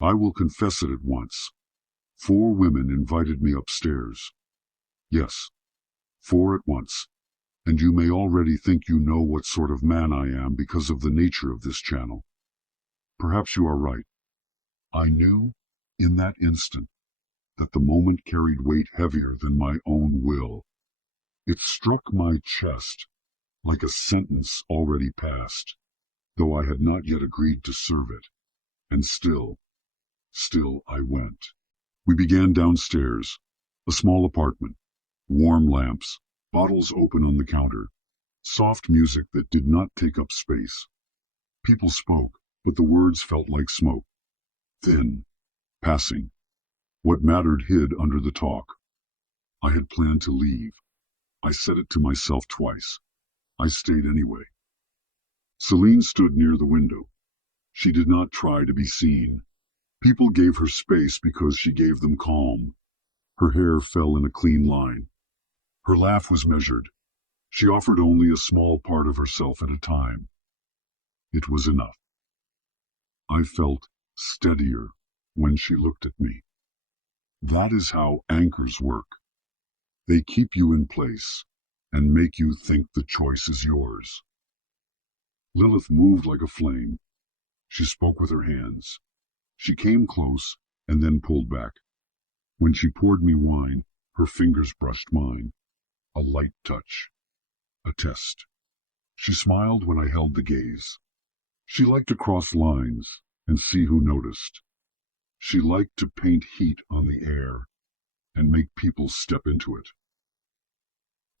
I will confess it at once. 4 women invited me upstairs. Yes, 4 at once. And you may already think you know what sort of man I am because of the nature of this channel. Perhaps you are right. I knew, in that instant, that the moment carried weight heavier than my own will. It struck my chest like a sentence already passed, though I had not yet agreed to serve it. And still I went. We began downstairs, a small apartment, warm lamps, bottles open on the counter, soft music that did not take up space. People spoke, but the words felt like smoke. Thin, passing. What mattered hid under the talk. I had planned to leave. I said it to myself twice. I stayed anyway. Celine stood near the window. She did not try to be seen. People gave her space because she gave them calm. Her hair fell in a clean line. Her laugh was measured. She offered only a small part of herself at a time. It was enough. I felt steadier when she looked at me. That is how anchors work. They keep you in place and make you think the choice is yours. Lilith moved like a flame. She spoke with her hands. She came close and then pulled back. When she poured me wine, her fingers brushed mine. A light touch. A test. She smiled when I held the gaze. She liked to cross lines and see who noticed. She liked to paint heat on the air and make people step into it.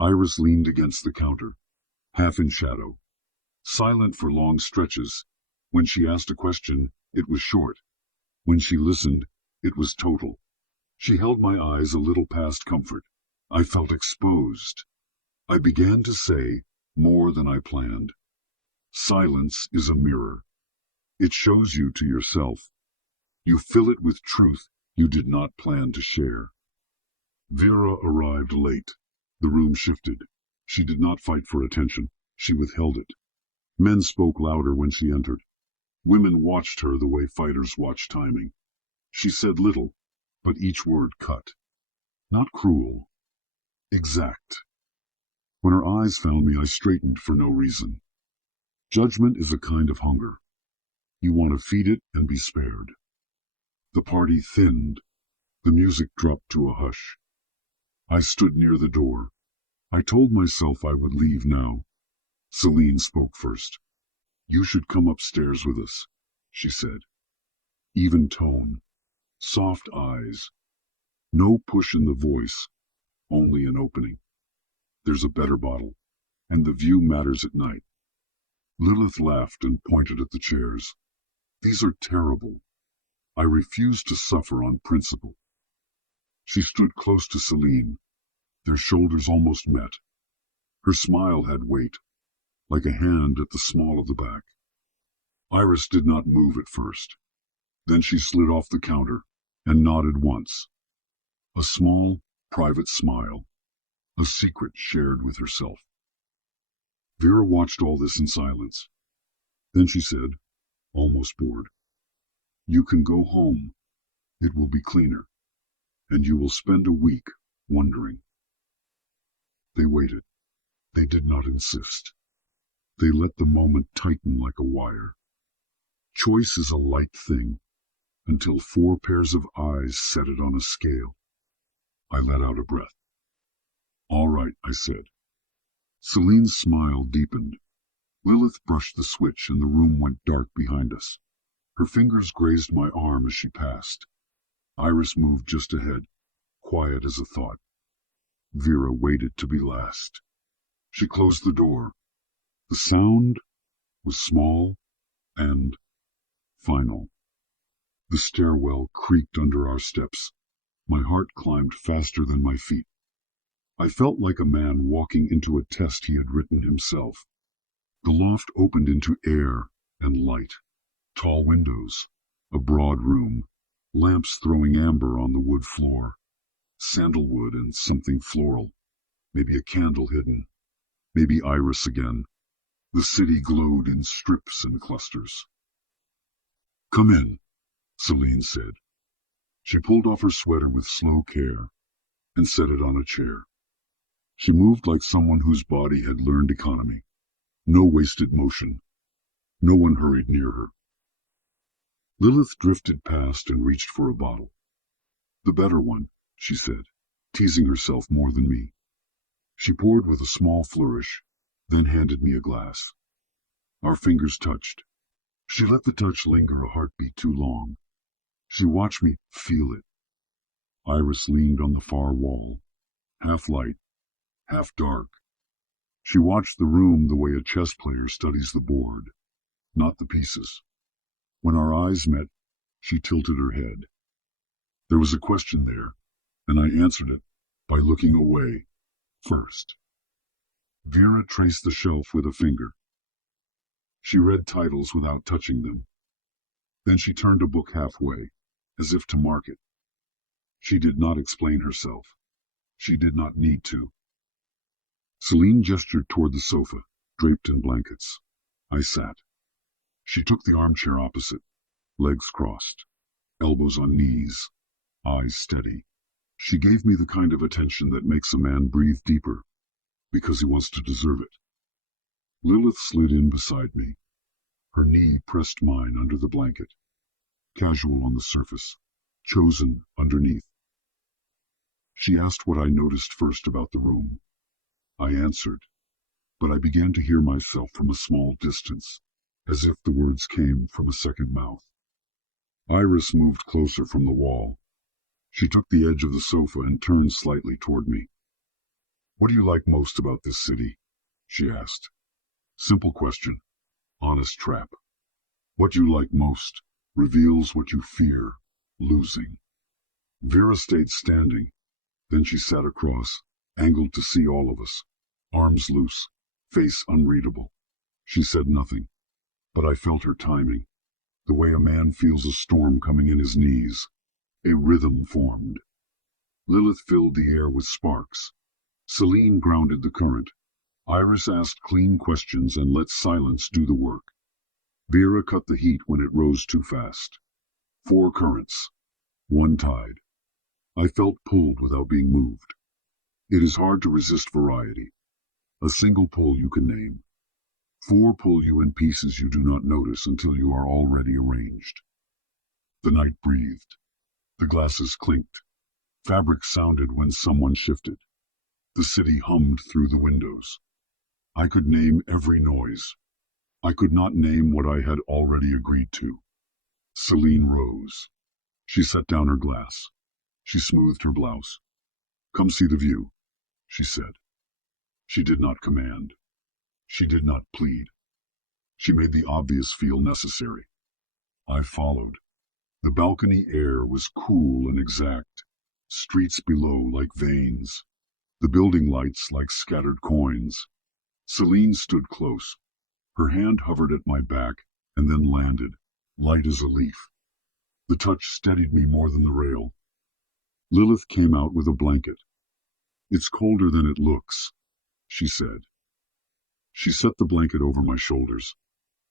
Iris leaned against the counter, half in shadow, silent for long stretches. When she asked a question, it was short. When she listened, it was total. She held my eyes a little past comfort. I felt exposed. I began to say more than I planned. Silence is a mirror. It shows you to yourself. You fill it with truth you did not plan to share. Vera arrived late. The room shifted. She did not fight for attention. She withheld it. Men spoke louder when she entered. Women watched her the way fighters watch timing. She said little, but each word cut. Not cruel. Exact. When her eyes found me, I straightened for no reason. Judgment is a kind of hunger. You want to feed it and be spared. The party thinned. The music dropped to a hush. I stood near the door. I told myself I would leave now. Celine spoke first. You should come upstairs with us, she said. Even tone. Soft eyes. No push in the voice, only an opening. There's a better bottle, and the view matters at night. Lilith laughed and pointed at the chairs. These are terrible. I refuse to suffer on principle. She stood close to Celine. Their shoulders almost met. Her smile had weight, like a hand at the small of the back. Iris did not move at first. Then she slid off the counter and nodded once. A small, private smile, a secret shared with herself. Vera watched all this in silence. Then she said, almost bored, You can go home. It will be cleaner, and you will spend a week wondering. They waited. They did not insist. They let the moment tighten like a wire. Choice is a light thing, until 4 pairs of eyes set it on a scale. I let out a breath. All right, I said. Celine's smile deepened. Lilith brushed the switch and the room went dark behind us. Her fingers grazed my arm as she passed. Iris moved just ahead, quiet as a thought. Vera waited to be last. She closed the door. The sound was small and final. The stairwell creaked under our steps. My heart climbed faster than my feet. I felt like a man walking into a test he had written himself. The loft opened into air and light. Tall windows, a broad room, lamps throwing amber on the wood floor, sandalwood and something floral, maybe a candle hidden, maybe Iris again. The city glowed in strips and clusters. Come in, Celine said. She pulled off her sweater with slow care and set it on a chair. She moved like someone whose body had learned economy. No wasted motion. No one hurried near her. Lilith drifted past and reached for a bottle. The better one, she said, teasing herself more than me. She poured with a small flourish, then handed me a glass. Our fingers touched. She let the touch linger a heartbeat too long. She watched me feel it. Iris leaned on the far wall, half light, half dark. She watched the room the way a chess player studies the board, not the pieces. When our eyes met, she tilted her head. There was a question there, and I answered it by looking away first. Vera traced the shelf with a finger. She read titles without touching them. Then she turned a book halfway, as if to mark it. She did not explain herself. She did not need to. Celine gestured toward the sofa, draped in blankets. I sat. She took the armchair opposite, legs crossed, elbows on knees, eyes steady. She gave me the kind of attention that makes a man breathe deeper, because he wants to deserve it. Lilith slid in beside me. Her knee pressed mine under the blanket, casual on the surface, chosen underneath. She asked what I noticed first about the room. I answered, but I began to hear myself from a small distance, as if the words came from a second mouth. Iris moved closer from the wall. She took the edge of the sofa and turned slightly toward me. What do you like most about this city? She asked. Simple question, honest trap. What you like most reveals what you fear losing. Vera stayed standing. Then she sat across, angled to see all of us, arms loose, face unreadable. She said nothing, but I felt her timing, the way a man feels a storm coming in his knees. A rhythm formed. Lilith filled the air with sparks. Celine grounded the current. Iris asked clean questions and let silence do the work. Vera cut the heat when it rose too fast. 4 currents, 1 tide. I felt pulled without being moved. It is hard to resist variety. A single pull you can name. 4 pull you in pieces you do not notice until you are already arranged. The night breathed. The glasses clinked. Fabric sounded when someone shifted. The city hummed through the windows. I could name every noise. I could not name what I had already agreed to. Celine rose. She set down her glass. She smoothed her blouse. Come see the view, she said. She did not command. She did not plead. She made the obvious feel necessary. I followed. The balcony air was cool and exact, streets below like veins, the building lights like scattered coins. Celine stood close. Her hand hovered at my back and then landed, light as a leaf. The touch steadied me more than the rail. Lilith came out with a blanket. It's colder than it looks, she said. She set the blanket over my shoulders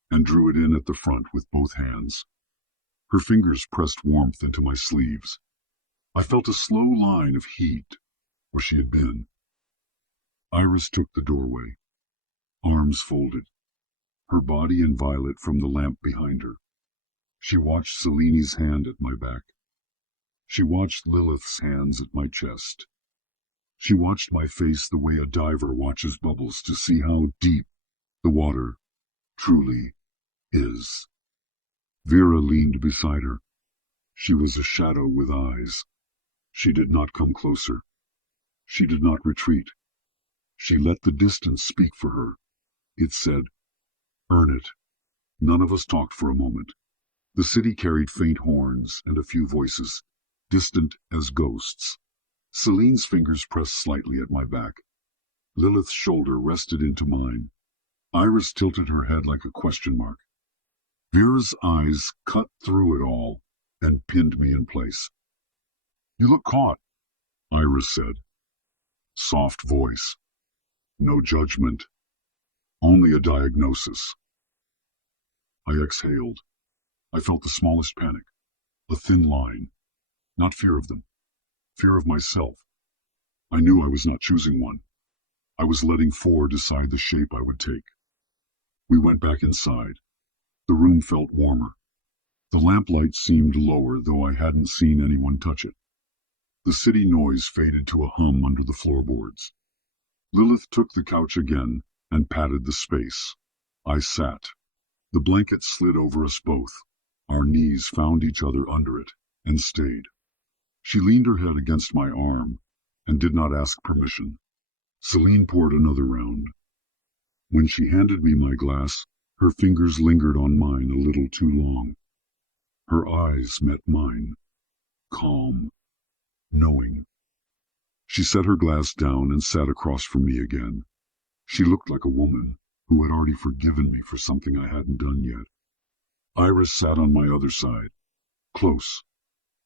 and drew it in at the front with both hands. Her fingers pressed warmth into my sleeves. I felt a slow line of heat where she had been. Iris took the doorway, arms folded, her body in violet from the lamp behind her. She watched Celine's hand at my back. She watched Lilith's hands at my chest. She watched my face the way a diver watches bubbles to see how deep the water truly is. Vera leaned beside her. She was a shadow with eyes. She did not come closer. She did not retreat. She let the distance speak for her. It said, "Earn it." None of us talked for a moment. The city carried faint horns and a few voices, distant as ghosts. Celine's fingers pressed slightly at my back. Lilith's shoulder rested into mine. Iris tilted her head like a question mark. Vera's eyes cut through it all and pinned me in place. "You look caught," Iris said. Soft voice. No judgment. Only a diagnosis. I exhaled. I felt the smallest panic. A thin line. Not fear of them. Fear of myself. I knew I was not choosing one. I was letting four decide the shape I would take. We went back inside. The room felt warmer. The lamplight seemed lower, though I hadn't seen anyone touch it. The city noise faded to a hum under the floorboards. Lilith took the couch again and patted the space. I sat. The blanket slid over us both. Our knees found each other under it and stayed. She leaned her head against my arm and did not ask permission. Celine poured another round. When she handed me my glass, her fingers lingered on mine a little too long. Her eyes met mine, calm, knowing. She set her glass down and sat across from me again. She looked like a woman who had already forgiven me for something I hadn't done yet. Iris sat on my other side, close,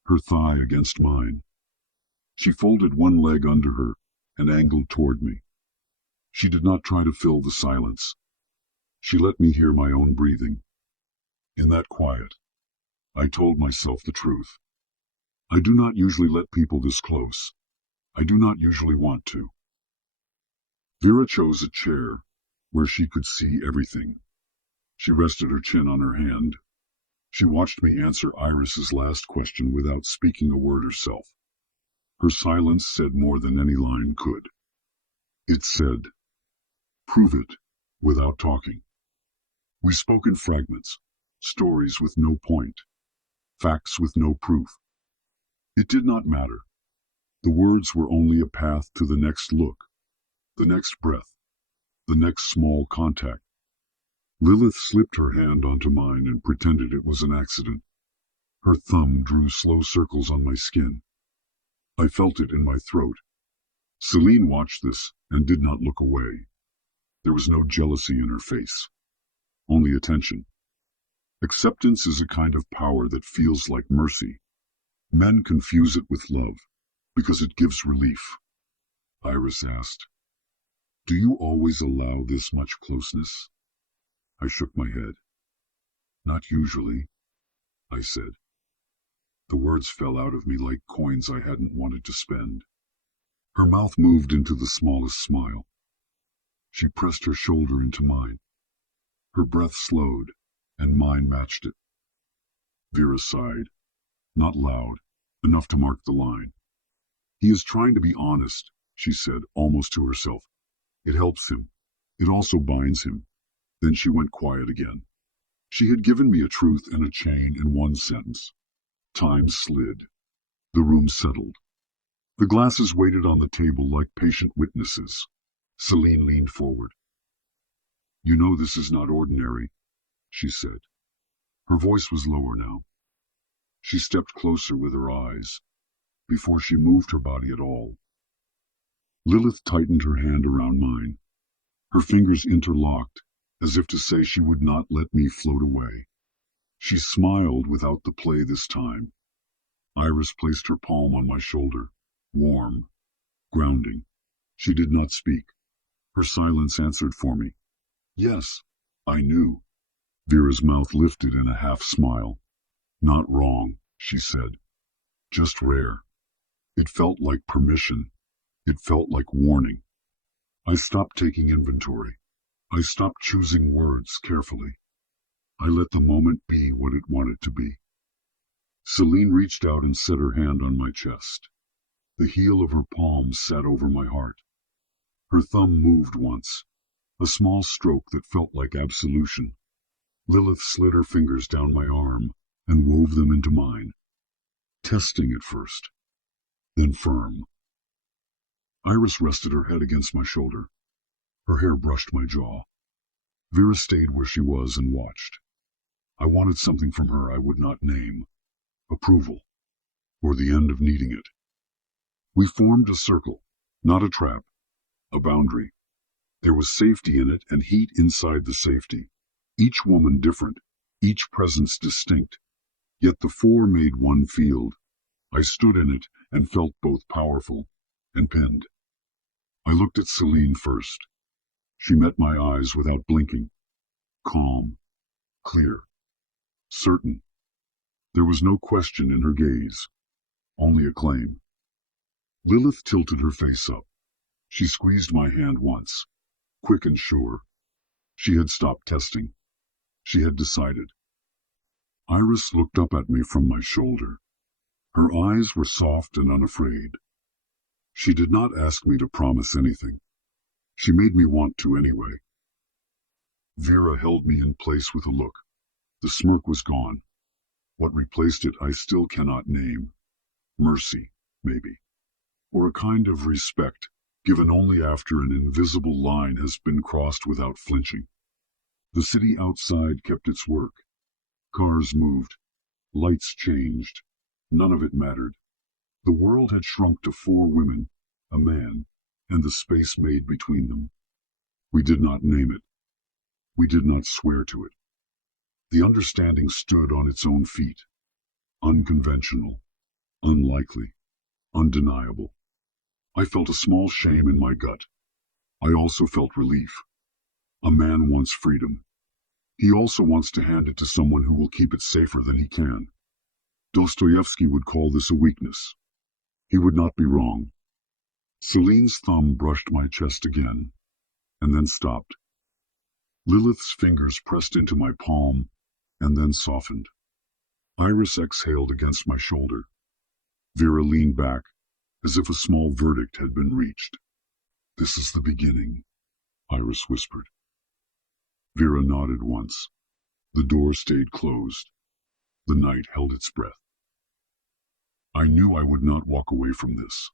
her thigh against mine. She folded one leg under her and angled toward me. She did not try to fill the silence. She let me hear my own breathing. In that quiet, I told myself the truth. I do not usually let people this close. I do not usually want to. Vera chose a chair where she could see everything. She rested her chin on her hand. She watched me answer Iris's last question without speaking a word herself. Her silence said more than any line could. It said, "Prove it," without talking. We spoke in fragments, stories with no point, facts with no proof. It did not matter. The words were only a path to the next look, the next breath, the next small contact. Lilith slipped her hand onto mine and pretended it was an accident. Her thumb drew slow circles on my skin. I felt it in my throat. Celine watched this and did not look away. There was no jealousy in her face, only attention. Acceptance is a kind of power that feels like mercy. Men confuse it with love, because it gives relief. Iris asked, "Do you always allow this much closeness?" I shook my head. "Not usually," I said. The words fell out of me like coins I hadn't wanted to spend. Her mouth moved into the smallest smile. She pressed her shoulder into mine. Her breath slowed, and mine matched it. Vera sighed, not loud, enough to mark the line. "He is trying to be honest," she said, almost to herself. "It helps him. It also binds him." Then she went quiet again. She had given me a truth and a chain in one sentence. Time slid. The room settled. The glasses waited on the table like patient witnesses. Celine leaned forward. "You know this is not ordinary," she said. Her voice was lower now. She stepped closer with her eyes, before she moved her body at all. Lilith tightened her hand around mine. Her fingers interlocked, as if to say she would not let me float away. She smiled without the play this time. Iris placed her palm on my shoulder, warm, grounding. She did not speak. Her silence answered for me. Yes, I knew. Vera's mouth lifted in a half-smile. "Not wrong," she said. "Just rare." It felt like permission. It felt like warning. I stopped taking inventory. I stopped choosing words carefully. I let the moment be what it wanted to be. Celine reached out and set her hand on my chest. The heel of her palm sat over my heart. Her thumb moved once, a small stroke that felt like absolution. Lilith slid her fingers down my arm and wove them into mine. Testing at first, then firm. Iris rested her head against my shoulder. Her hair brushed my jaw. Vera stayed where she was and watched. I wanted something from her I would not name. Approval, or the end of needing it. We formed a circle, not a trap, a boundary. There was safety in it and heat inside the safety. Each woman different, each presence distinct. Yet the four made one field. I stood in it and felt both powerful and pinned. I looked at Celine first. She met my eyes without blinking. Calm, clear, certain. There was no question in her gaze, only acclaim. Lilith tilted her face up. She squeezed my hand once, quick and sure. She had stopped testing. She had decided. Iris looked up at me from my shoulder. Her eyes were soft and unafraid. She did not ask me to promise anything. She made me want to anyway. Vera held me in place with a look. The smirk was gone. What replaced it I still cannot name. Mercy, maybe. Or a kind of respect, given only after an invisible line has been crossed without flinching. The city outside kept its work. Cars moved. Lights changed. None of it mattered. The world had shrunk to 4 women, a man, and the space made between them. We did not name it. We did not swear to it. The understanding stood on its own feet. Unconventional, unlikely, undeniable. I felt a small shame in my gut. I also felt relief. A man wants freedom. He also wants to hand it to someone who will keep it safer than he can. Dostoevsky would call this a weakness. He would not be wrong. Celine's thumb brushed my chest again, and then stopped. Lilith's fingers pressed into my palm, and then softened. Iris exhaled against my shoulder. Vera leaned back, as if a small verdict had been reached. "This is the beginning," Iris whispered. Vera nodded once. The door stayed closed. The night held its breath. I knew I would not walk away from this.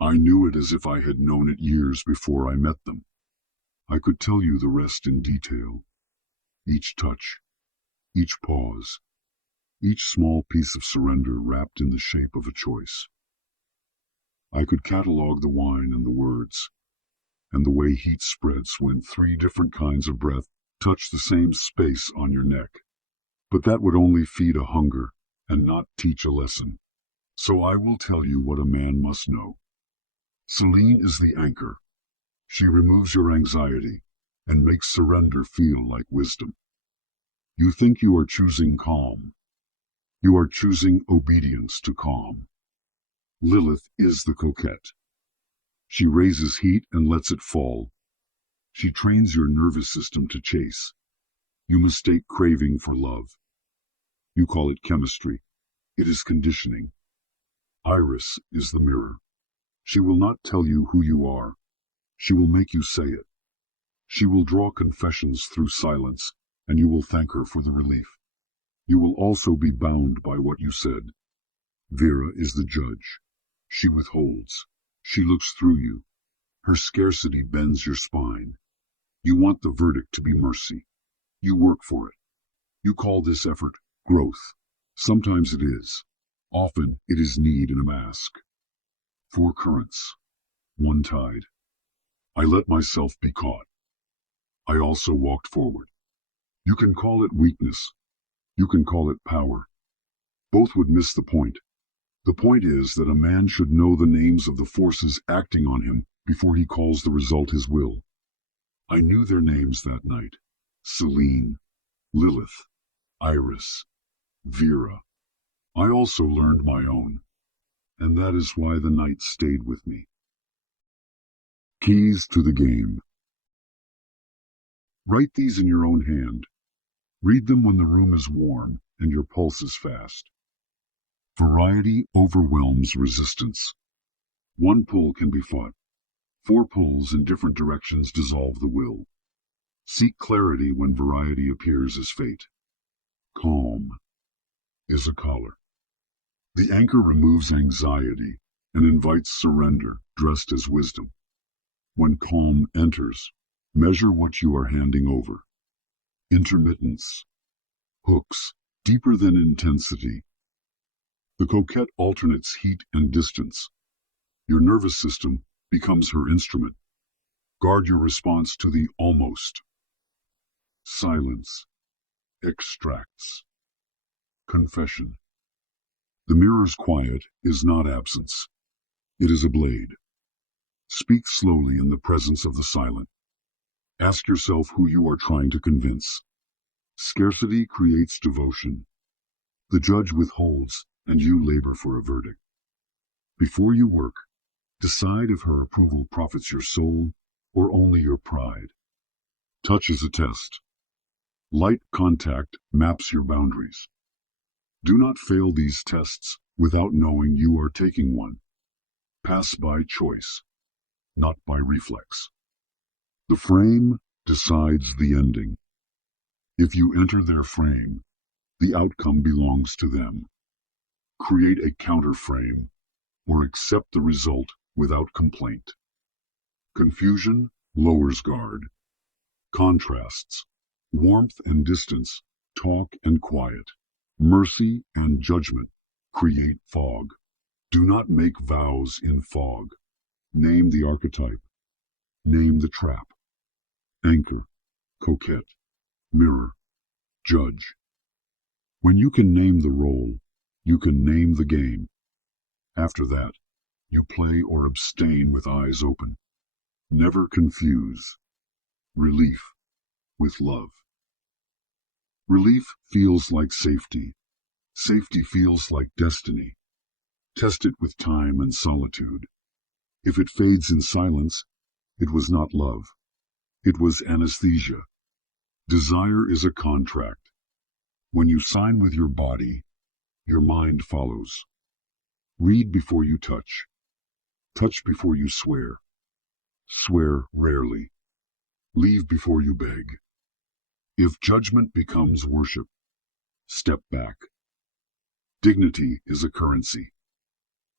I knew it as if I had known it years before I met them. I could tell you the rest in detail. Each touch, each pause, each small piece of surrender wrapped in the shape of a choice. I could catalogue the wine and the words, and the way heat spreads when 3 different kinds of breath touch the same space on your neck. But that would only feed a hunger and not teach a lesson. So I will tell you what a man must know. Celine is the anchor. She removes your anxiety and makes surrender feel like wisdom. You think you are choosing calm. You are choosing obedience to calm. Lilith is the coquette. She raises heat and lets it fall. She trains your nervous system to chase. You mistake craving for love. You call it chemistry. It is conditioning. Iris is the mirror. She will not tell you who you are. She will make you say it. She will draw confessions through silence, and you will thank her for the relief. You will also be bound by what you said. Vera is the judge. She withholds. She looks through you. Her scarcity bends your spine. You want the verdict to be mercy. You work for it. You call this effort growth. Sometimes it is. Often it is need in a mask. 4 currents. 1 tide. I let myself be caught. I also walked forward. You can call it weakness. You can call it power. Both would miss the point. The point is that a man should know the names of the forces acting on him before he calls the result his will. I knew their names that night. Celine, Lilith, Iris, Vera. I also learned my own, and that is why the night stayed with me. Keys to the game. Write these in your own hand. Read them when the room is warm and your pulse is fast. Variety overwhelms resistance. 1 pull can be fought. 4 pulls in different directions dissolve the will. Seek clarity when variety appears as fate. Calm is a collar. The anchor removes anxiety and invites surrender dressed as wisdom. When calm enters, measure what you are handing over. Intermittence. Hooks, deeper than intensity. The coquette alternates heat and distance. Your nervous system becomes her instrument. Guard your response to the almost. Silence. Extracts. Confession. The mirror's quiet is not absence. It is a blade. Speak slowly in the presence of the silent. Ask yourself who you are trying to convince. Scarcity creates devotion. The judge withholds, and you labor for a verdict. Before you work, decide if her approval profits your soul or only your pride. Touch is a test. Light contact maps your boundaries. Do not fail these tests without knowing you are taking one. Pass by choice, not by reflex. The frame decides the ending. If you enter their frame, the outcome belongs to them. Create a counter frame or accept the result without complaint. Confusion lowers guard. Contrasts, warmth and distance, talk and quiet, mercy and judgment create fog. Do not make vows in fog. Name the archetype. Name the trap. Anchor, coquette, mirror, judge. When you can name the role, you can name the game. After that, you play or abstain with eyes open. Never confuse relief with love. Relief feels like safety. Safety feels like destiny. Test it with time and solitude. If it fades in silence, it was not love. It was anesthesia. Desire is a contract. When you sign with your body, your mind follows. Read before you touch. Touch before you swear. Swear rarely. Leave before you beg. If judgment becomes worship, step back. Dignity is a currency.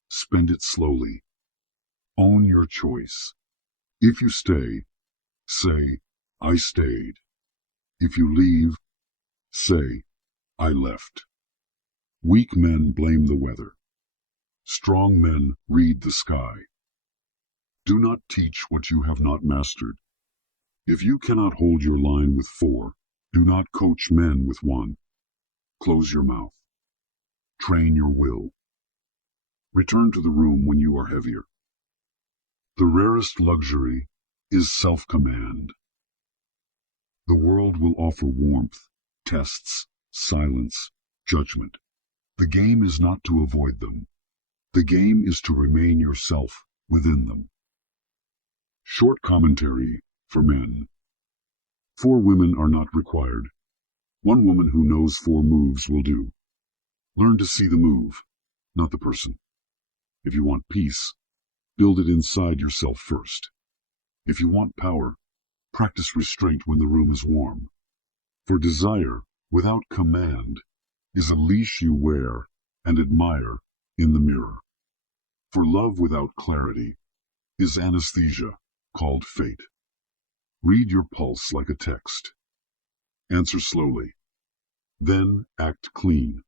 Spend it slowly. Own your choice. If you stay, say, I stayed. If you leave, say, I left. Weak men blame the weather. Strong men read the sky. Do not teach what you have not mastered. If you cannot hold your line with 4, do not coach men with 1. Close your mouth. Train your will. Return to the room when you are heavier. The rarest luxury is self-command. The world will offer warmth, tests, silence, judgment. The game is not to avoid them. The game is to remain yourself within them. Short commentary for men. 4 women are not required. 1 woman who knows 4 moves will do. Learn to see the move, not the person. If you want peace, build it inside yourself first. If you want power, practice restraint when the room is warm. For desire without command is a leash you wear and admire in the mirror. For love without clarity is anesthesia called fate. Read your pulse like a text. Answer slowly. Then act clean.